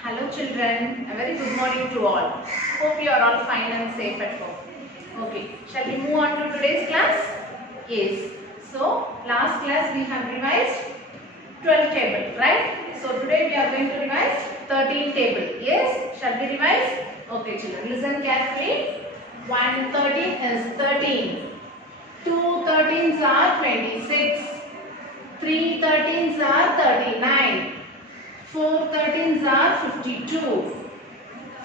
Hello children, a very good morning to all. Hope you are all fine and safe at home. Okay, shall we move on to today's class? Yes. So, last class we have revised 12 table, right? So, today we are going to revise 13 table. Yes? Shall we revise? Okay children, listen carefully. 1 13 is 13. 2 13s are 26. 3 13s are 39. 4 13s are 52.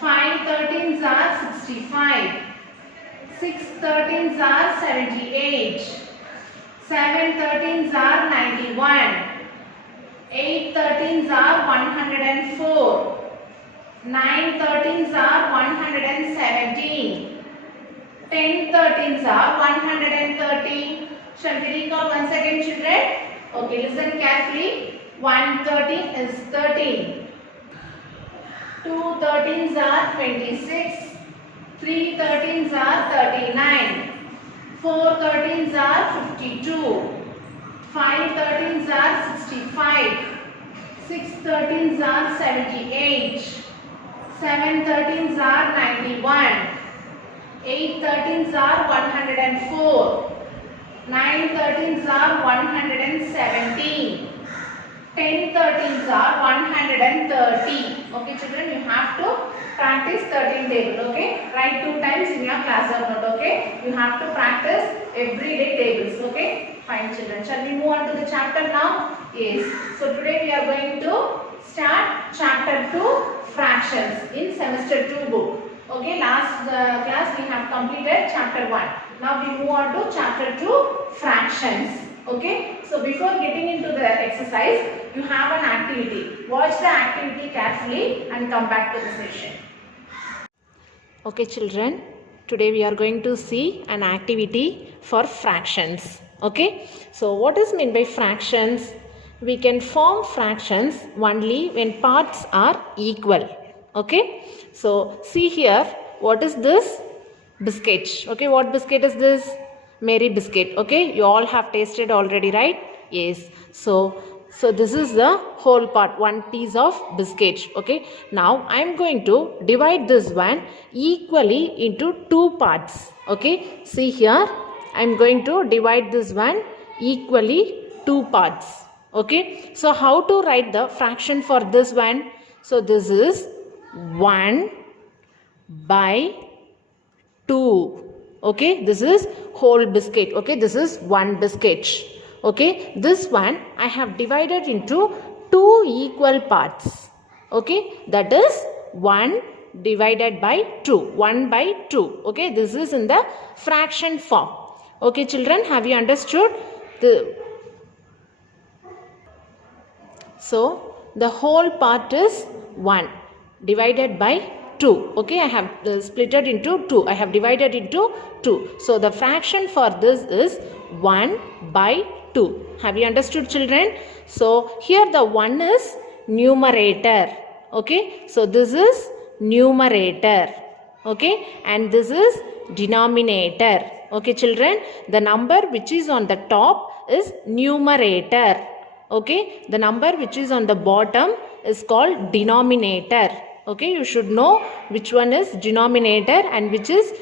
5 13s are 65. 6 13s are 78. 7 13s are 91. 8 13s are 104. 9 13s are 117. 10 13s are 130. Shall we recall once again children? Okay, listen carefully. 1 13 is 13. 2 13s are 26. 3 13s are 39. 4 13s are 52. 5 13s are 65. 6 13s are 78. 7 13s are 91. 8 13s are 104. 9 13s are 117. 10 13s are 130. Okay children, you have to practice 13 table. Okay, write 2 times in your class note. Okay, you have to practice everyday tables. Okay, fine children. Shall we move on to the chapter now? Yes. So today we are going to start chapter 2 fractions in semester 2 book. Okay, last class we have completed chapter 1. Now we move on to chapter 2 fractions. Okay, so before getting into the exercise, you have an activity. Watch the activity carefully and come back to the session. Okay children, today we are going to see an activity for fractions. Okay, so what is meant by fractions? We can form fractions only when parts are equal. Okay, so see here, what is this? Biscuit. Okay, what biscuit is this? Mary biscuit. Okay, you all have tasted already, right? Yes. So this is the whole part, one piece of biscuit. Okay, now I am going to divide this one equally into 2 parts. Okay, see here, I am going to divide this one equally 2 parts. Okay, so how to write the fraction for this one? So this is 1 by 2. Okay, this is whole biscuit. Okay, this is one biscuit. Okay, this one I have divided into 2 equal parts. Okay, that is 1 divided by 2. 1 by 2. Okay, this is in the fraction form. Okay children, have you understood? So the whole part is 1 divided by 2. Okay, I have split it into 2. I have divided into 2. So the fraction for this is 1 by 2. Have you understood children? So here the 1 is numerator. Okay, so this is numerator. Okay, and this is denominator. Okay children, the number which is on the top is numerator. Okay, the number which is on the bottom is called denominator. Okay, you should know which one is denominator and which is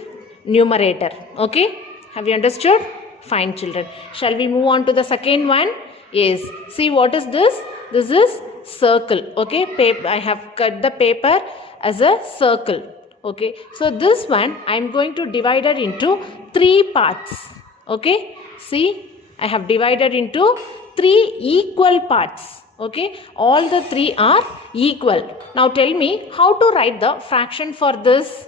numerator. Okay, have you understood? Fine children. Shall we move on to the second one? Yes. See, what is this? This is circle. Okay, I have cut the paper as a circle. Okay, so this one I am going to divide it into 3 parts. Okay, see, I have divided into 3 equal parts. Okay, all the 3 are equal. Now tell me how to write the fraction for this.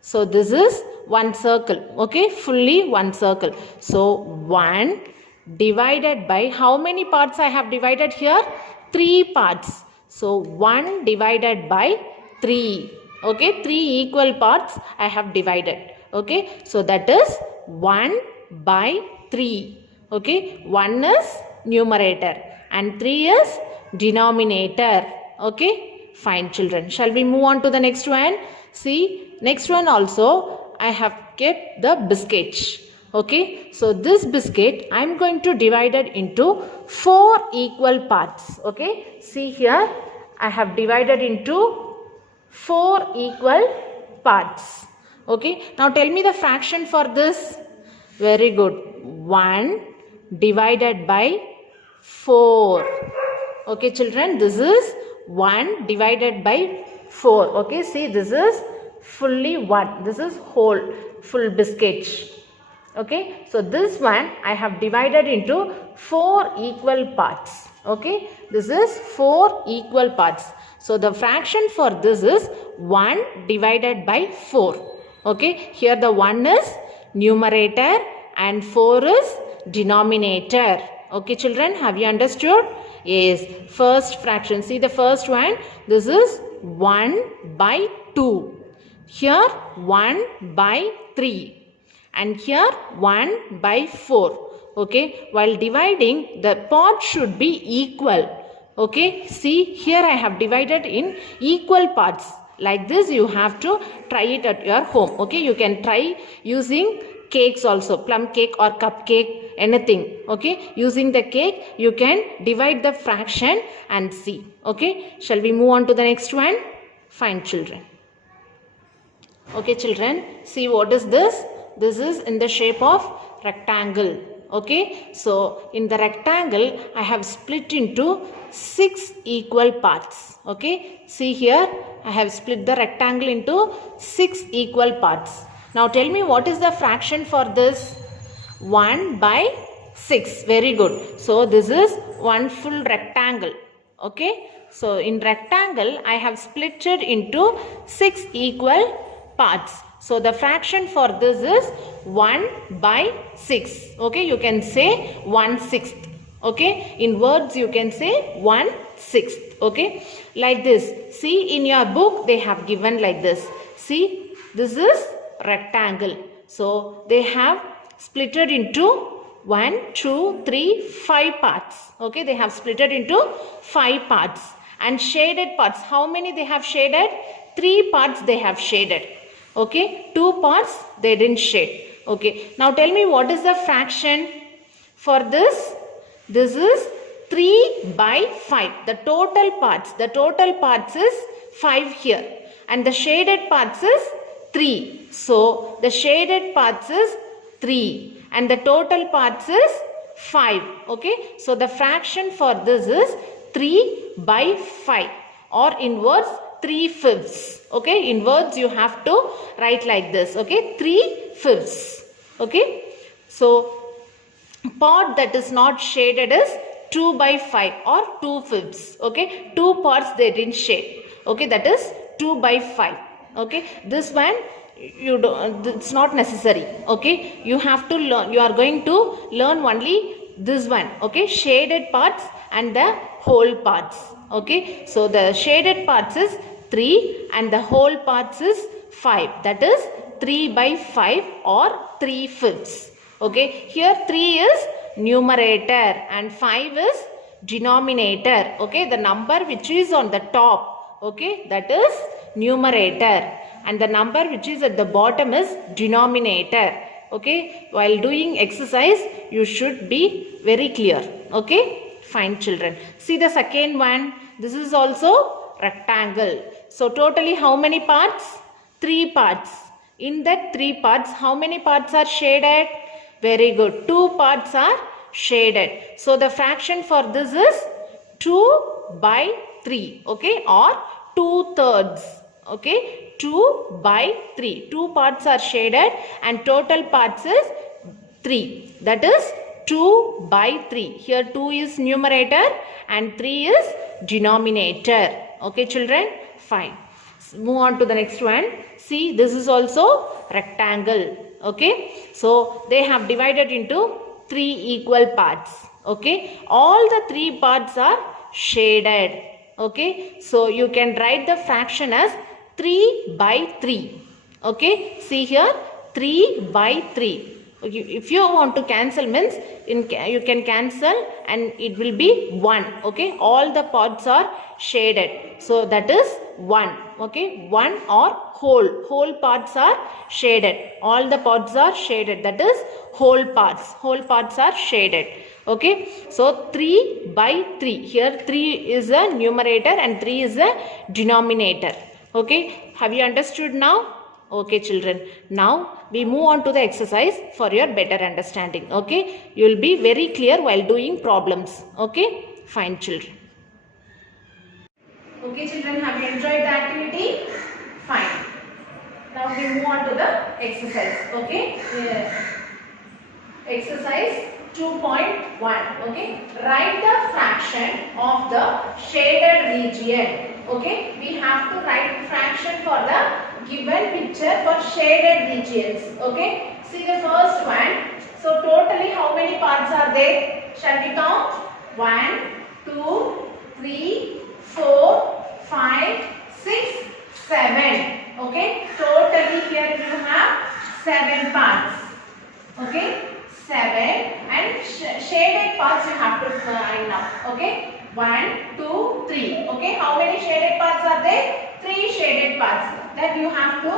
So this is one circle. Okay, fully one circle. So 1 divided by, how many parts I have divided here? 3 parts. So 1 divided by 3. Okay, 3 equal parts I have divided. Okay, so that is 1 by 3. Okay, 1 is numerator and 3 is denominator. Okay, fine children. Shall we move on to the next one? See, next one also I have kept the biscuit. Okay, so this biscuit I am going to divide it into 4 equal parts. Okay, see here I have divided into 4 equal parts. Okay, now tell me the fraction for this. Very good. 1 divided by 4. Okay, children, this is 1 divided by 4. Okay, see, this is fully 1. This is whole, full biscuit. Okay, so this one I have divided into 4 equal parts. Okay, this is 4 equal parts. So the fraction for this is 1 divided by 4. Okay, here the 1 is numerator and 4 is denominator. Okay, children, have you understood? Yes, first fraction. See the first one. This is 1 by 2. Here 1 by 3. And here 1 by 4. Okay, while dividing, the part should be equal. Okay, see, here I have divided in equal parts. Like this, you have to try it at your home. Okay, you can try using cakes also, plum cake or cupcake, anything. Okay, using the cake, you can divide the fraction and see. Okay, shall we move on to the next one? Fine, children. Okay, children, see what is this? This is in the shape of rectangle. Okay, so in the rectangle, I have split into 6 equal parts. Okay, see here, I have split the rectangle into 6 equal parts. Now tell me what is the fraction for this? 1 by 6. Very good. So this is one full rectangle. Okay, so in rectangle, I have split it into 6 equal parts. So the fraction for this is 1 by 6. Okay, you can say 1/6. Okay, in words you can say 1/6. Okay, like this. See, in your book they have given like this. See, this is rectangle. So they have split it into 1, 2, 3, 5 parts. Okay, they have split it into 5 parts. And shaded parts, how many they have shaded? 3 parts they have shaded. Okay, 2 parts they didn't shade. Okay, now tell me what is the fraction for this? This is 3 by 5. The total parts is 5 here. And the shaded parts is 3. So the shaded parts is 3. And the total parts is 5. Okay, so the fraction for this is 3 by 5. Or in words, 3/5. Okay, in words you have to write like this. Okay, 3/5. Okay, so part that is not shaded is 2 by 5 or 2/5. Okay, 2 parts they didn't shade. Okay, that is 2 by 5. Okay, this one you don't, it's not necessary. Okay, you have to learn, you are going to learn only this one. Okay, shaded parts and the whole parts. Okay, so the shaded parts is 3 and the whole parts is 5. That is 3 by 5 or 3/5. Okay, here 3 is numerator and 5 is denominator. Okay, the number which is on the top, okay, that is numerator, and the number which is at the bottom is denominator. Okay, while doing exercise, you should be very clear. Okay, fine, children. See the second one. This is also rectangle. So totally how many parts? 3 parts. In that 3 parts, how many parts are shaded? Very good. 2 parts are shaded. So the fraction for this is 2 by 3. Okay, or 2/3. Okay, 2 by 3. 2 parts are shaded and total parts is 3. That is 2 by 3. Here 2 is numerator and 3 is denominator. Okay, children? Fine. Move on to the next one. See, this is also rectangle. Okay, so they have divided into 3 equal parts. Okay, all the 3 parts are shaded. Okay, so you can write the fraction as 3 by 3. Okay, see here 3 by 3. If you want to cancel means you can cancel and it will be 1. Okay, all the parts are shaded. So that is 1. Okay, 1 or whole parts are shaded. All the parts are shaded. That is whole parts. Whole parts are shaded. Okay, so 3 by 3. Here 3 is a numerator and 3 is a denominator. Okay, have you understood now? Okay, children. Now we move on to the exercise for your better understanding. Okay, you will be very clear while doing problems. Okay, fine, children. Okay, children, have you enjoyed the activity? Fine. Now we move on to the exercise. Okay, exercise 2.1. Okay, write the fraction of the shaded region. Okay, we have to write fraction for the given picture for shaded regions. Okay, see the first one. So totally how many parts are there? Shall we count? 1, 2, 3, 4, 5, 6, 7. Okay, totally here you have 7 parts. Okay, 7, and shaded parts you have to find now. Okay, 1, 2, 3. Okay, how many shaded parts are there? 3 shaded parts that you have to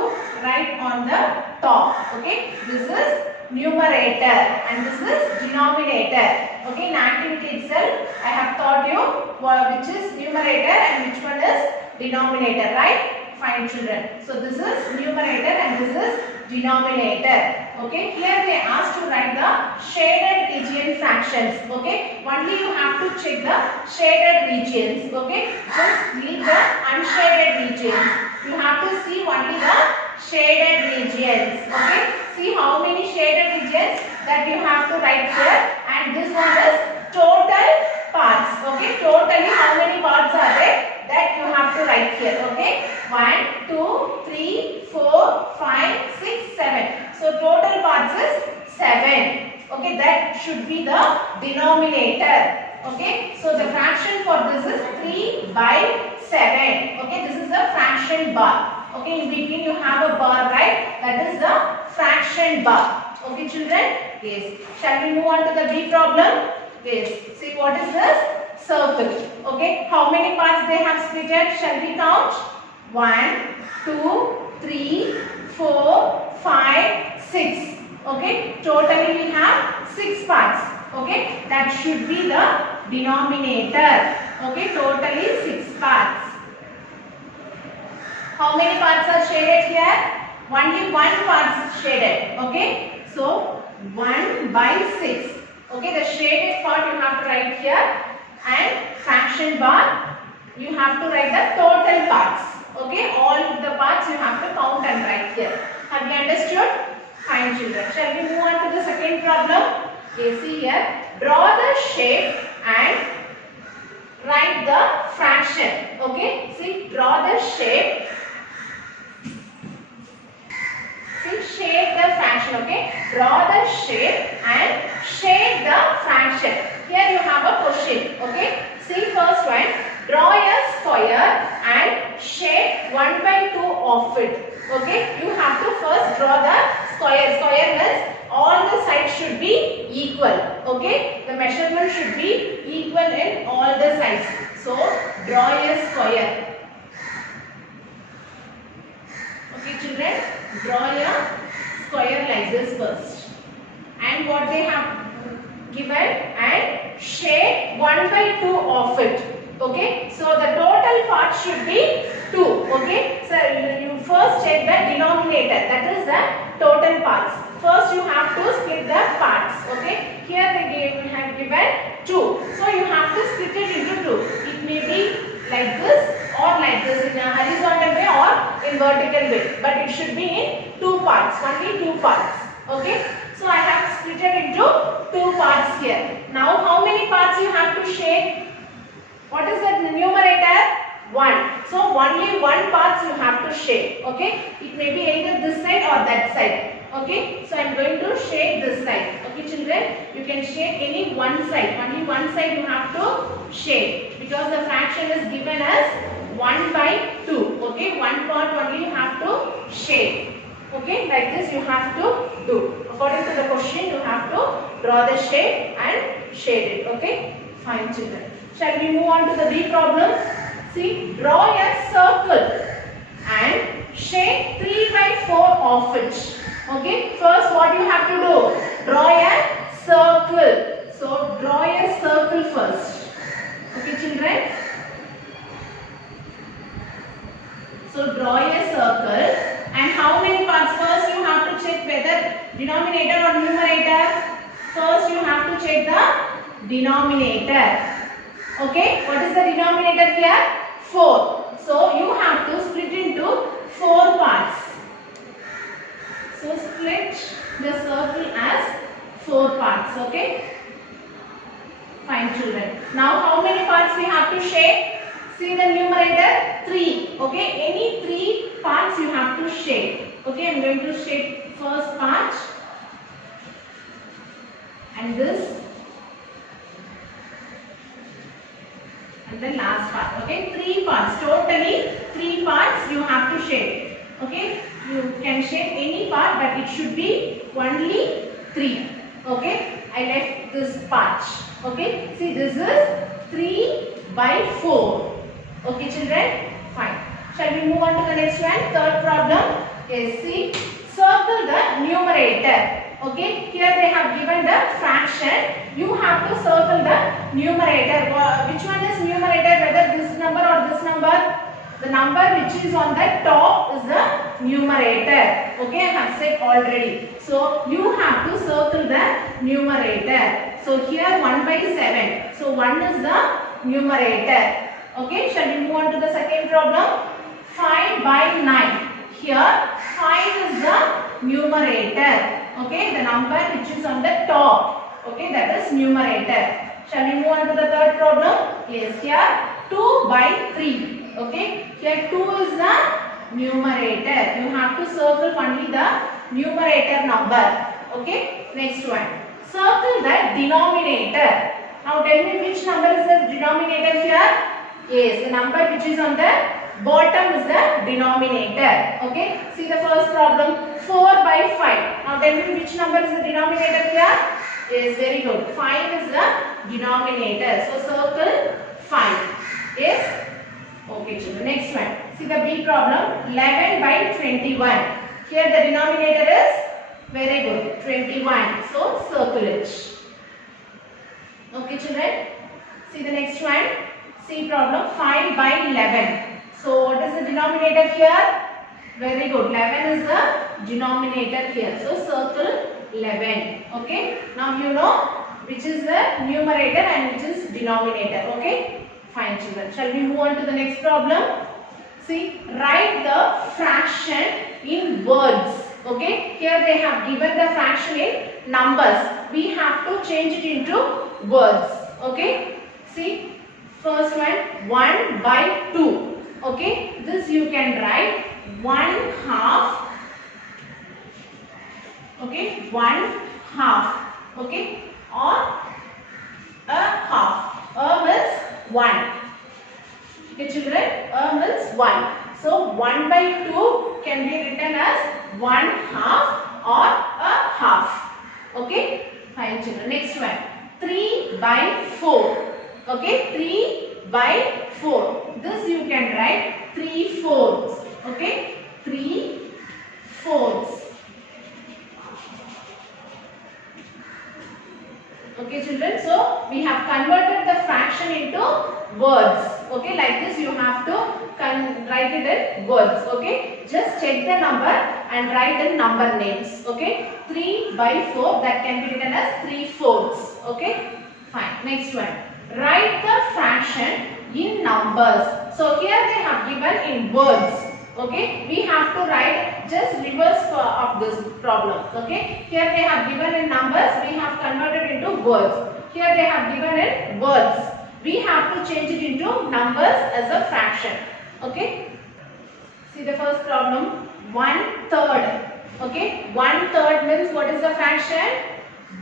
write on the top. Okay, this is numerator and this is denominator. Okay, in activity itself I have taught you which is numerator and which one is denominator, right? Fine, children. So this is numerator and this is denominator. Okay, here they asked to write the shaded region fractions. Okay, only you have to check the shaded regions. Okay, just leave the unshaded regions. You have to see only the shaded regions. Okay, see how many shaded regions that you have to write here, and this one is total parts. Okay, totally how many parts are there that you have to write here. Okay, 1, 2, 3, 4, 5, 6, 7. So total parts is 7. Okay, that should be the denominator. Okay, so the fraction for this is 3 by 7. Okay, this is the fraction bar. Okay, in between you have a bar, right? That is the fraction bar. Okay, children? Yes. Shall we move on to the B problem? Yes. See what is this? Circle. Okay, how many parts they have splitted? Shall we count? 1, 2, 3, 4, 5, 6. Okay, totally we have 6 parts. Okay, that should be the denominator. Okay, totally 6 parts. How many parts are shaded here? Only 1 part is shaded. Okay, so 1 by 6. Okay, the shaded part you have to write here, and fraction bar you have to write the total parts. Okay, all the parts you have to count and write here. Have you understood? Fine, children. Shall we move on to the second problem? Okay, see here. Draw the shape and write the fraction. Okay, see, draw the shape. See, shade the fraction. Okay, draw the shape and shade the fraction. Here you have a question. Okay, see first one. Draw a square and shade 1 by 2 of it. Okay, you have to first draw the square. Square means all the sides should be equal. Okay, the measurement should be equal in all the sides. So draw a square. Okay, children, draw a square like this first. And what they have given, and shade 1 by 2 of it. Okay, so the total part should be 2. Okay, so you first check the denominator, that is the total parts. First you have to split the parts. Okay, here they have given 2, so you have to split it into 2. It may be like this or like this, in a horizontal way or in vertical way, but it should be in 2 parts, only 2 parts. Okay, so I have split it into 2 parts here. Now how many parts you have to shade? What is the numerator? 1. So only 1 parts you have to shade. Okay, it may be either this side or that side. Okay, so I am going to shade this side. Okay, children, you can shade any one side. Only one side you have to shade, because the fraction is given as 1 by 2. Okay, one part only you have to shade. Okay, like this you have to do. According to the question, you have to draw the shape and shade it. Okay, fine, children. Shall we move on to the B problem? See, draw a circle and shade 3 by 4 of it. Okay, first what you have to do? Draw a circle. So draw a circle first. Okay, children. So draw a circle, and how many parts? First you have to check whether denominator or numerator. First you have to check the denominator. Okay, what is the denominator here? 4. So you have to split into 4 parts. So split the circle as 4 parts. Okay. Fine, children. Now how many parts we have to shape? See the numerator 3. Okay. Any 3 parts you have to shape. Okay. I am going to shape first part and this. And the last part. Okay, 3 parts. Totally 3 parts you have to shape. Okay, you can shape any part, but it should be only 3. Okay, I left this part. Okay, see this is 3 by 4. Okay, children, fine. Shall we move on to the next one? Third problem is, see, circle the numerator. Okay, here they have given the fraction. You have to circle the numerator. Which one is numerator? Whether this number or this number? The number which is on the top is the numerator. Okay, I have said already. So you have to circle the numerator. So here 1 by 7. So 1 is the numerator. Okay, shall we move on to the second problem? 5 by 9. Here 5 is the numerator. Okay, the number which is on the top. Okay, that is numerator. Shall we move on to the third problem? Yes, here 2 by 3. Okay, here 2 is the numerator. You have to circle only the numerator number. Okay, next one. Circle the denominator. Now tell me which number is the denominator here? Yes, the number which is on the bottom is the denominator. Okay, see the first problem, 4 by 5. Now tell me which number is the denominator here? Yes, very good. 5 is the denominator. So circle 5. Yes. Okay, children. Next one. See the B problem, 11 by 21. Here the denominator is very good, 21. So circle it. Okay, children. See the next one. C problem, 5 by 11. So what is the denominator here? Very good. 11 is the denominator here. So circle 11. Okay. Now you know which is the numerator and which is denominator. Okay. Fine, children. Shall we move on to the next problem? See, write the fraction in words. Okay. Here they have given the fraction in numbers. We have to change it into words. Okay. See, first one, 1 by 2. Okay, this you can write 1/2. Okay, 1/2. Okay, or a half. A means 1. Okay, children, a means 1. So 1 by 2 can be written as 1/2 or a half. Okay, fine, children. Next one, 3 by 4. Okay, 3 by 4. This you can write 3/4. Okay, 3/4. Okay, children. So we have converted the fraction into words. Okay, like this you have to write it in words. Okay, just check the number and write the number names. Okay, 3 by 4, that can be written as 3/4. Okay, fine. Next one. Write the fraction in numbers. So here they have given in words. Okay, we have to write just reverse of this problem. Okay, here they have given in numbers, we have converted into words. Here they have given in words, we have to change it into numbers as a fraction. Okay, see the first problem, 1/3. Okay, 1/3 means what is the fraction?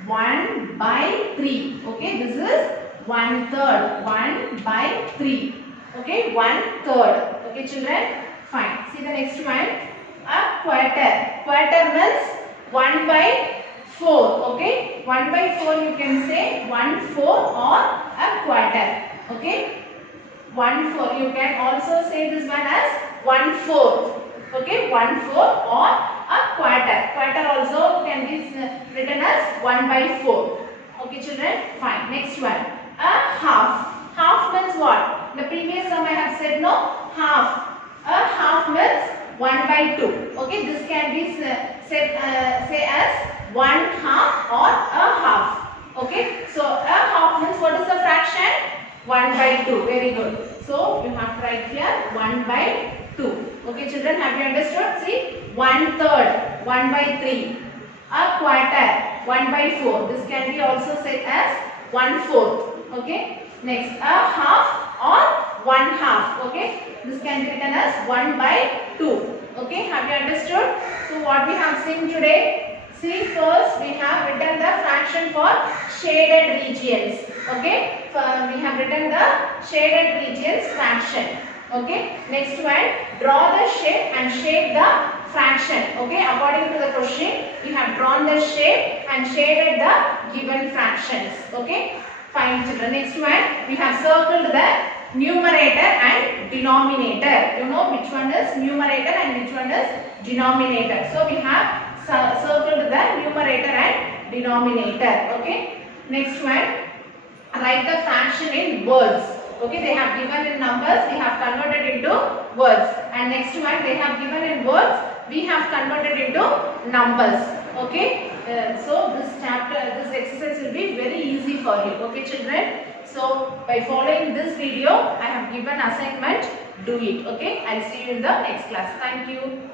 1 by 3. Okay, this is 1/3. 1 by 3. Okay, 1/3. Okay, children. Fine. See the next one. A quarter. Quarter means 1 by 4. Okay. 1 by 4 you can say 1/4 or a quarter. Okay. 1/4. You can also say this one as 1/4. Okay. 1/4 or a quarter. Quarter also can be written as 1 by 4. Okay, children. Fine. Next one. A half. Half means what? The previous sum I have said no. Half. A half means 1 by 2. Okay, this can be said say as 1 half or a half. Okay, so a half means what is the fraction? 1 by 2. Very good. So you have to write here 1 by 2. Okay, children, have you understood? See, 1/3, 1 by 3. A quarter, 1 by 4. This can be also said as 1/4. Okay. Next, a half or 1 half. Okay. This can be written as 1 by 2. Okay. Have you understood? So what we have seen today? See, first we have written the fraction for shaded regions. Okay. We have written the shaded regions fraction. Okay. Next one, draw the shape and shade the fraction. Okay. According to the question, you have drawn the shape and shaded the given fractions. Okay. Fine, children. Next one, we have circled the numerator and denominator. You know which one is numerator and which one is denominator. So we have circled the numerator and denominator. Okay. Next one, write the fraction in words. Okay, they have given in numbers, we have converted into words. And next one, they have given in words, we have converted into numbers. Okay, so this exercise will be very easy for you. Okay, children. So by following this video, I have given assignment. Do it. Okay, I'll see you in the next class. Thank you.